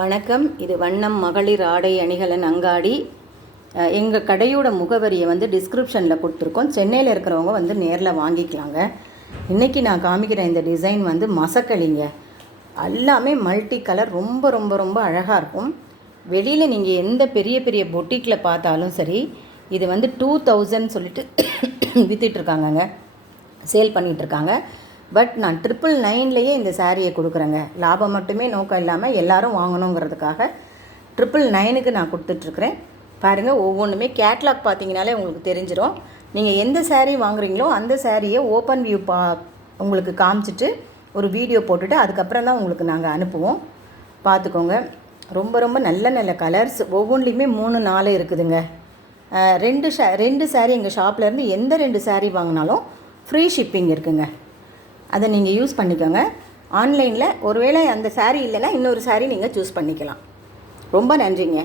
வணக்கம். இது வண்ணம் மகளிர் ஆடை அணிகலன் அங்காடி. எங்கள் கடையோட முகவரியை வந்து டிஸ்கிரிப்ஷனில் கொடுத்துருக்கோம். சென்னையில் இருக்கிறவங்க வந்து நேரில் வாங்கிக்கலாங்க. இன்றைக்கி நான் காமிக்கிற இந்த டிசைன் வந்து மசக்களிங்க. எல்லாமே மல்டி கலர், ரொம்ப ரொம்ப ரொம்ப அழகாக இருக்கும். வெளியில் நீங்கள் எந்த பெரிய பெரிய பொட்டிக்கில் பார்த்தாலும் சரி, இது வந்து 2000 சொல்லிட்டு விற்றுட்ருக்காங்கங்க, சேல் பண்ணிகிட்ருக்காங்க. பட் நான் 999லேயே இந்த சாரியை கொடுக்குறேங்க. லாபம் மட்டுமே நோக்கம் இல்லாமல் எல்லோரும் வாங்கணுங்கிறதுக்காக 999க்கு நான் கொடுத்துட்ருக்குறேன். பாருங்கள், ஒவ்வொன்றுமே கேட்லாக் பார்த்தீங்கனாலே உங்களுக்கு தெரிஞ்சிடும். நீங்கள் எந்த சாரீ வாங்குறீங்களோ அந்த சாரியை ஓப்பன் வியூ உங்களுக்கு காமிச்சிட்டு ஒரு வீடியோ போட்டுட்டு அதுக்கப்புறம் தான் உங்களுக்கு நாங்கள் அனுப்புவோம். பார்த்துக்கோங்க. ரொம்ப ரொம்ப நல்ல நல்ல கலர்ஸ், ஒவ்வொன்றுலேயுமே 3-4 இருக்குதுங்க. ரெண்டு சாரீ எங்கள் ஷாப்லேருந்து எந்த 2 சாரீ வாங்கினாலும் ஃப்ரீ ஷிப்பிங் இருக்குங்க. அதை நீங்கள் யூஸ் பண்ணிக்கோங்க. ஆன்லைனில் ஒருவேளை அந்த சாரீ இல்லைன்னா இன்னொரு சாரீ நீங்கள் சூஸ் பண்ணிக்கலாம். ரொம்ப நன்றிங்க.